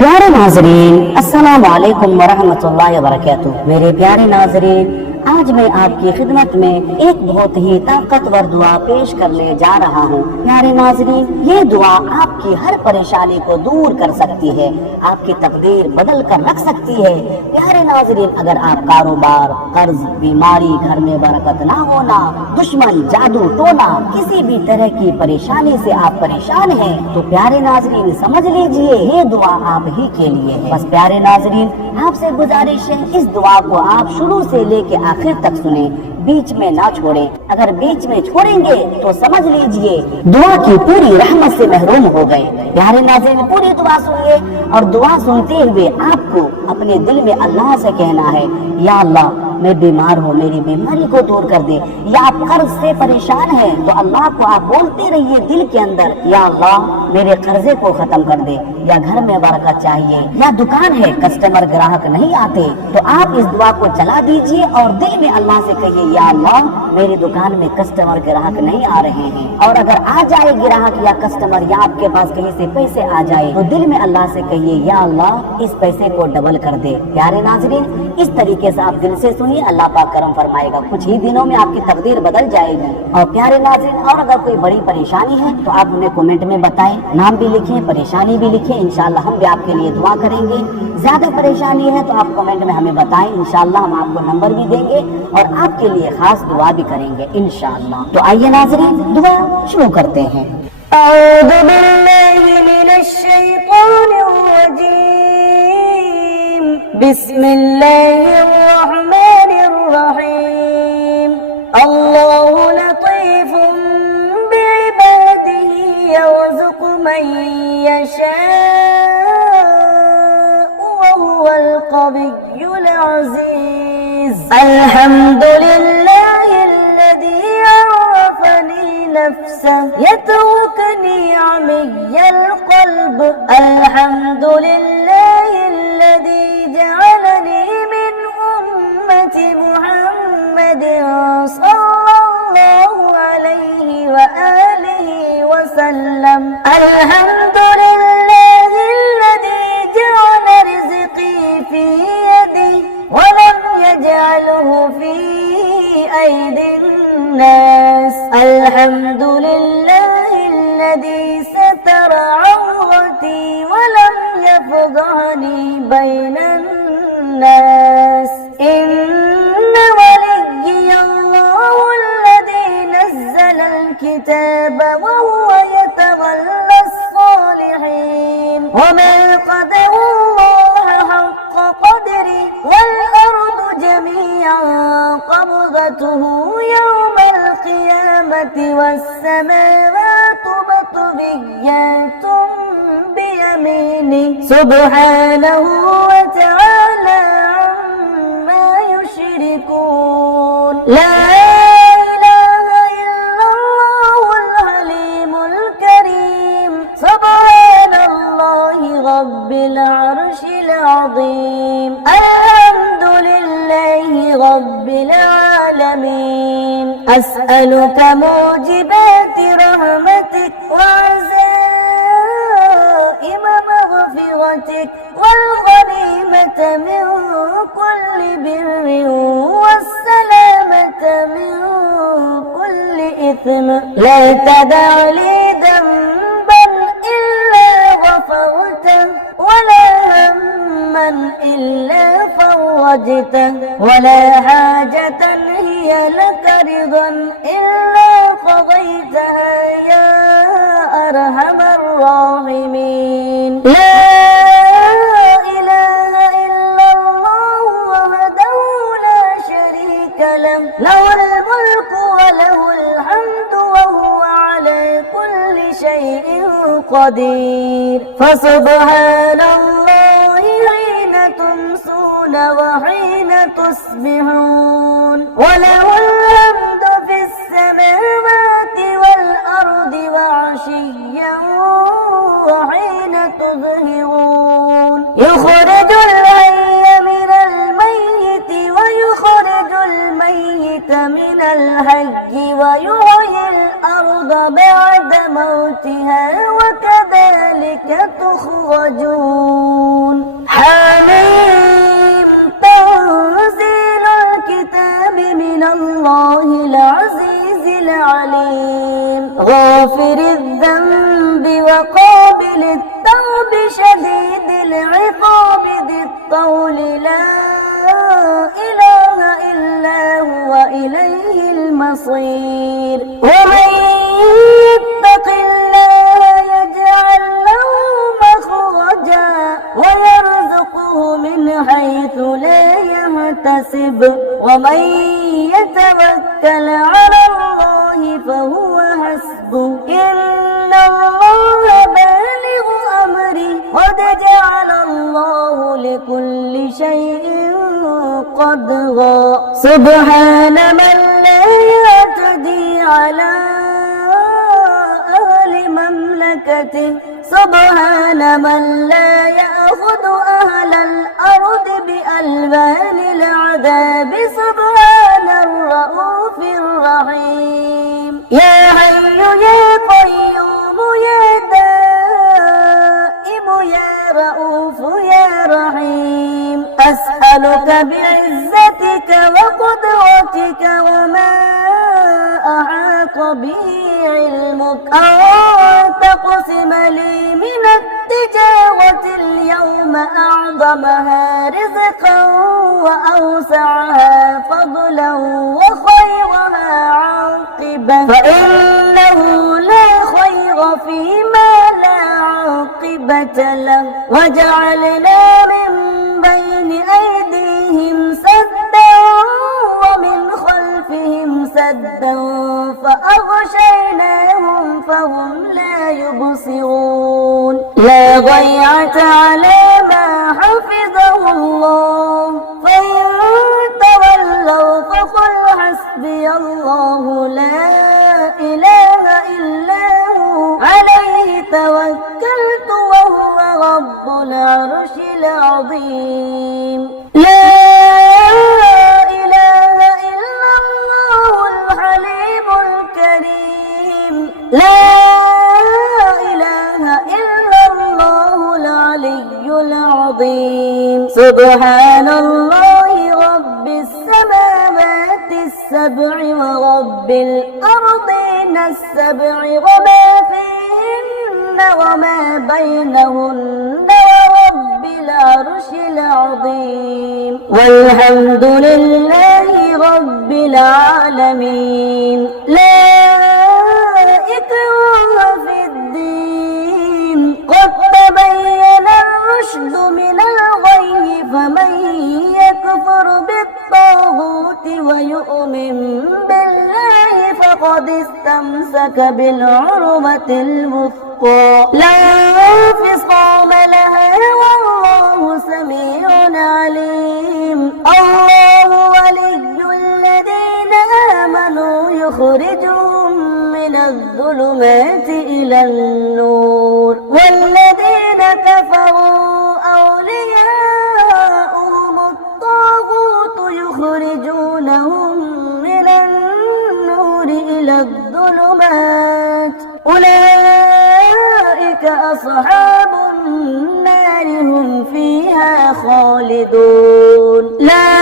प्यारे नाजरीन, अस्सलाम वालेकुम वरहमतुल्लाहि वबरकातुहू। मेरे प्यारे नाजरीन, आज मैं आपकी खिदमत में एक बहुत ही ताकतवर दुआ पेश करने जा रहा हूँ। प्यारे नाजरीन, ये दुआ आपकी हर परेशानी को दूर कर सकती है, आपकी तकदीर बदल कर रख सकती है। प्यारे नाजरीन, अगर आप कारोबार, कर्ज, बीमारी, घर में बरकत ना होना, दुश्मन, जादू टोना, किसी भी तरह की परेशानी से आप परेशान हैं, तो प्यारे नाजरीन समझ लीजिए ये दुआ आप ही के लिए है। बस प्यारे नाजरीन, आपसे गुजारिश है इस दुआ को आप शुरू से लेके आखिर तक सुने, बीच में ना छोड़ें। अगर बीच में छोड़ेंगे तो समझ लीजिए दुआ की पूरी रहमत से महरूम हो गए। प्यारे नाज़रीन, पूरी दुआ सुनिए और दुआ सुनते हुए आपको अपने दिल में अल्लाह से कहना है, या अल्लाह मैं बीमार हूँ, मेरी बीमारी को दूर कर दे। या आप कर्ज से परेशान हैं तो अल्लाह को आप बोलते रहिए दिल के अंदर, या अल्लाह मेरे कर्जे को खत्म कर दे। या घर में बरकत चाहिए, या दुकान है कस्टमर ग्राहक नहीं आते, तो आप इस दुआ को चला दीजिए और दिल में अल्लाह से कहिए, या अल्लाह मेरी दुकान में कस्टमर ग्राहक नहीं आ रहे हैं। और अगर आ जाए ग्राहक या कस्टमर या आपके पास कहीं से पैसे आ जाए तो दिल में अल्लाह से कहिए, या अल्लाह इस पैसे को डबल कर दे। प्यारे नाजरीन, इस तरीके से आप दिल से सुनिए, अल्लाह पाक करम फरमाएगा, कुछ ही दिनों में आपकी तकदीर बदल जाएगी। और प्यारे नाज़रीन, और अगर कोई बड़ी परेशानी है तो आप हमें कमेंट में बताएं, नाम भी लिखें, परेशानी भी लिखें, इंशाल्लाह हम भी आपके लिए दुआ करेंगे। ज्यादा परेशानी है तो आप कमेंट में हमें बताएं, इंशाल्लाह हम आपको नंबर भी देंगे और आपके लिए खास दुआ भी करेंगे इंशाल्लाह। तो आइए नाज़रीन, दुआ शुरू करते हैं। औज़ु बिल्लाहि मिनश शैतानिर रजीम, बिस्मिल्लाहिर रहमानिर रहीम। अल्लाहु लतीफुम बिइबादिही यर्ज़ुक़ु मन यशाअ व हुवल क़विय्युल अज़ीज़। अल्हम्दुलिल्लाहिल्लज़ी अरफ़नी नफ़्सह यतरुकनी अमिय्यल क़ल्ब। अल्हम्दुलिल्लाहिल्लज़ी जअलनी मिन उम्मति मुहम्मदिन सल्लल्लाहु अलैहि व आलिहि व सल्लम। अल्हम्दुलिल्लाहिल्लज़ी जअल रिज़क़ी फ़ी यदी व लम यजअलहु फ़ी ऐदिन नास। अल्हम्दुलिल्लाहिल्लज़ी सतरा औरती व लम यफ़ज़हनी बैनन नास। इन्न वलिय्यल्लाहुल्लज़ी नज़्ज़लल किताब व हुवा यतवल्लस सालिहीन। व मा क़दरुल्लाह हक़्क़ क़द्रिही वल अर्दु जमीअन क़ब्ज़तुहु यawmal क़ियामति वस समावातु मत्विय्यातुन बियमीनिही सुब्हानहु व तआला अम्मा युश्रिकून। ला इलाहा इल्लल्लाहुल हलीमुल करीम। सुब्हानल्लाहि रब्बिल अर्शिल अज़ीम। अल्हम्दुलिल्लाहि रब्बिल आलमीन। अस्अलुका मूजिबाति रहमतिक व अज़ाइम मग़फ़िरतिक वल गनीमत मिन कुल्लि बिर्रिन वस्सलामत मिन कुल्लि इत्म। ला तदअ ली ذنبا إلا غفرته ولا هما إلا فرجته ولا حاجة هي لك رضا إلا قضيتها يا أرحم الراحمين. لا إله إلا الله وحده لا شريك له، له الملك وله الحمد وهو على كل شيء قدير. فسبحان الله حين تمسون وحين تصبحون، وله الحمد في السماوات والأرض وعشيا وحين تظهرون. يخرج الحي من الميت ويخرج الميت من الحي ويحيي الأرض بعد موتها وكذلك تخرجون. المصير. ومن يتق الله يجعل له مخرجا ويرزقه من حيث لا يحتسب ومن يتوكل على الله فهو حسبه إن الله بالغ أمره قد جعل الله لكل شيء قدرا. سبحان من لا يعتدي على أهل مملكته سبحان من لا يأخذ أهل الأرض بألبان العذاب سبحان الرؤوف الرحيم. يا حي يا قيوم يا دائم يا رؤوف يا رحيم. أسألك بعزتك وقدرتك وما أحاط به علمك أن تقسم لي من التجارة اليوم أعظمها رزقا وأوسعها فضلا وخيرها عاقبة فإنه لا خير فيما لا عاقبة له. وجعلنا من بين أيديهم سدا ومن خلفهم سدا فأغشيناهم فهم لا يبصرون. لا ضيعة على ما حفظه الله فإن تولوا فقل حسبي الله لا إله إلا هو عليه توكلت وهو رب العرش العظيم. لا إله إلا الله الحليم الكريم. لا إله إلا الله العلي العظيم. سبحان الله رب السماوات السبع ورب الأرضين السبع وما فيهن وما بينهن ورب العرش العظيم. والحمد لله رب العالمين. لا إكراه في الدين قد تبين الرشد من الغي فمن يكفر بالطاغوت ويؤمن بالله فقد استمسك بالعروة الوثقى لا انفصام لها والله سميع عليم. الله ولي الذين آمنوا يخرجهم من الظلمات إلى النور والذين كفروا أولياؤهم الطاغوت يخرجونهم من النور إلى الظلمات أولئك أصحاب النار هم فيها خالدون. لا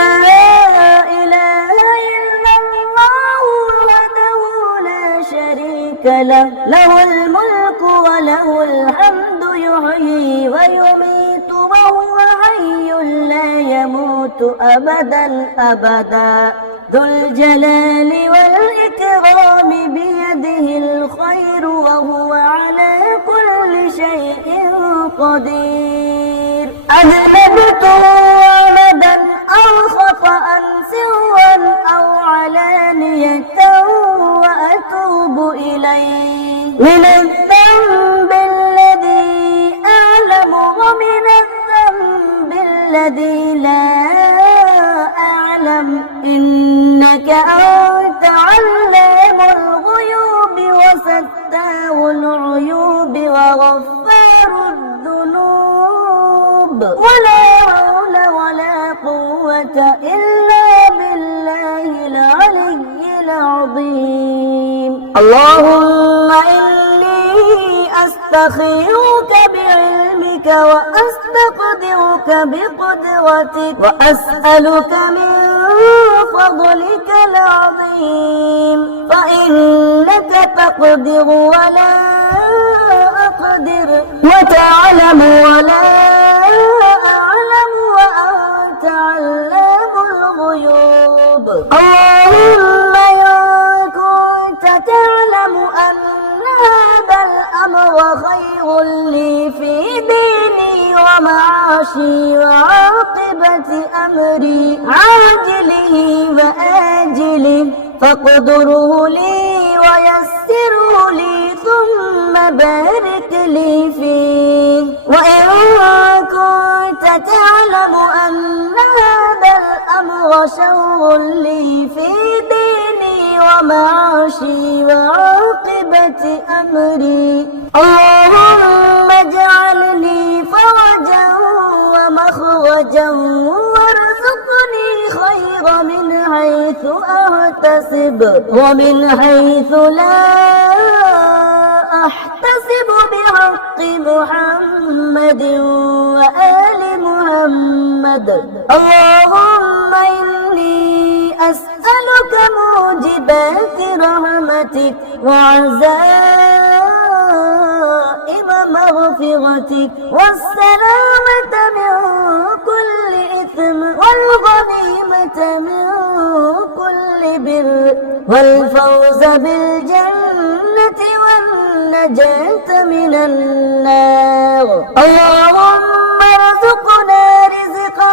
إله إلا الله وحده لا شريك له له الملك وله الحمد يحيي ويميت وهو حي لا يموت أبدا أبدا ذو الجلال والإكرام بيده الخير وهو على كل شيء قدير. أذنبت عمدا أو خطأ سرا أو علانية وأتوب إليه من الذنب الذي أعلم ومن الذنب الذي لا أعلم إنك أنت علام الغيوب وستار العيوب وغفار الذنوب ولا حول ولا قوة إلا بالله العلي العظيم. اللهم إني أستخيرك بعلمك وأستقدرك بقدرتك وأسألك من فضلك العظيم فإنك تقدر ولا أقدر وتعلم ولا أعلم وأنت علام الغيوب. اللهم ومعاشي وعاقبة أمري عاجله وآجله فاقدره لي ويسره لي ثم بارك لي فيه. وإن كنت تعلم أن هذا الأمر شر لي في ديني ومعاشي وعاقبة أمري اللهم اجعل لي فرجا ومخرجا وارزقني خير من حيث أحتسب ومن حيث لا أحتسب بحق محمد وآل محمد. اللهم إني أسألك موجبات رحمتك وعزائم مغفرتك والسلامة من كل إثم والغنيمة من كل بر والفوز بالجنة والنجاة من النار. اللهم ارزقنا رزقا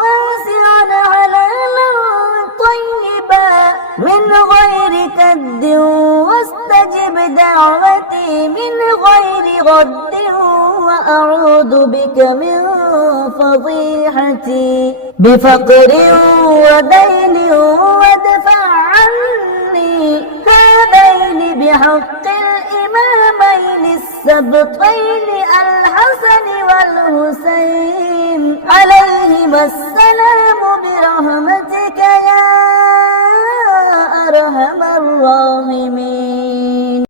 واسعا حلالا طيبا من غير كد واستجب دعوتي من غير رد وأعوذ بك من فضيحتي بفقر ودين وادفع عني هذين بحق الإمامين السبطين الحسن والحسين عليهما السلام برحمتك يا أرحم الراحمين.